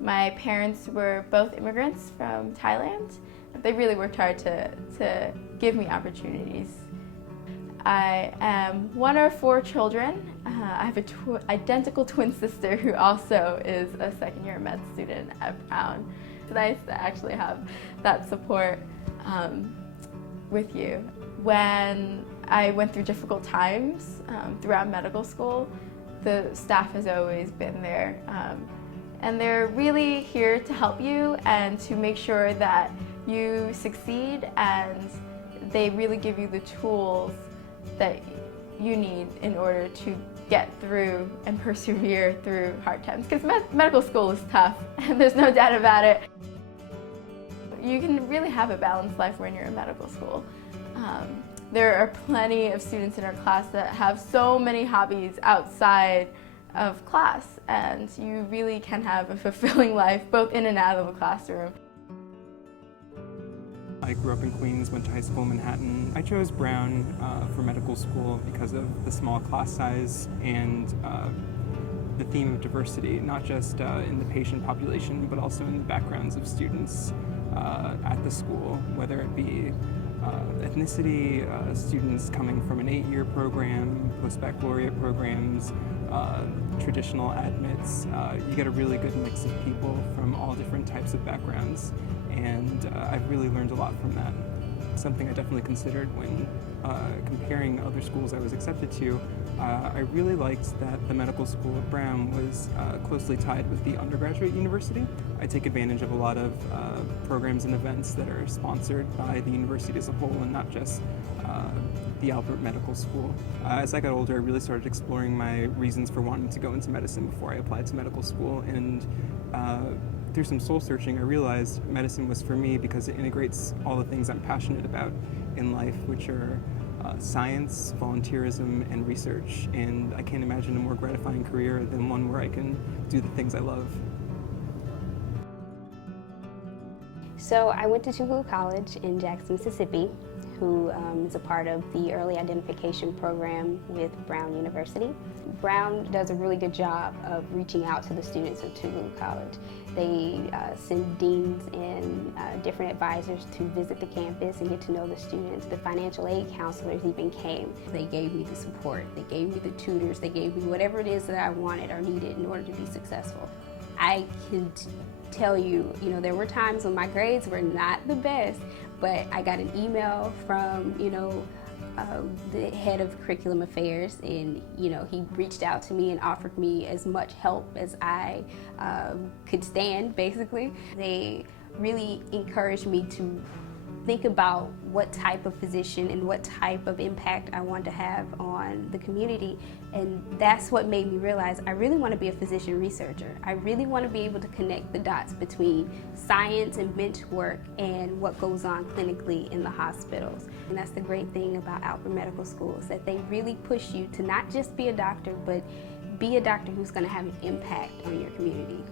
My parents were both immigrants from Thailand. They really worked hard to give me opportunities. I am one of 4 children. I have an identical twin sister who also is a second-year med student at Brown. It's nice to actually have that support with you. When I went through difficult times throughout medical school, the staff has always been there. And they're really here to help you and to make sure that you succeed, and they really give you the tools that you need in order to get through and persevere through hard times. Because medical school is tough, and there's no doubt about it. You can really have a balanced life when you're in medical school. There are plenty of students in our class that have so many hobbies outside of class, and you really can have a fulfilling life both in and out of the classroom. I grew up in Queens, went to high school in Manhattan. I chose Brown for medical school because of the small class size and the theme of diversity, not just in the patient population, but also in the backgrounds of students at the school, whether it be ethnicity, students coming from an 8-year program, post-baccalaureate programs, traditional admits. You get a really good mix of people from all different types of backgrounds, and I've really learned a lot from that. Something I definitely considered when comparing other schools I was accepted to. I really liked that the medical school at Brown was closely tied with the undergraduate university. I take advantage of a lot of programs and events that are sponsored by the university as a whole and not just the Albert Medical School. As I got older, I really started exploring my reasons for wanting to go into medicine before I applied to medical school, and through some soul searching, I realized medicine was for me because it integrates all the things I'm passionate about in life, which are science, volunteerism, and research. And I can't imagine a more gratifying career than one where I can do the things I love. So I went to Tougaloo College in Jackson, Mississippi, who is a part of the early identification program with Brown University. Brown does a really good job of reaching out to the students of Tougaloo College. They send deans and different advisors to visit the campus and get to know the students. The financial aid counselors even came. They gave me the support, they gave me the tutors, they gave me whatever it is that I wanted or needed in order to be successful. I can tell you, there were times when my grades were not the best, but I got an email from, the head of curriculum affairs, and he reached out to me and offered me as much help as I could stand, basically. They really encouraged me to think about what type of physician and what type of impact I want to have on the community, and that's what made me realize I really want to be a physician researcher. I really want to be able to connect the dots between science and bench work and what goes on clinically in the hospitals. And that's the great thing about Albert Medical School, is that they really push you to not just be a doctor, but be a doctor who's going to have an impact on your community.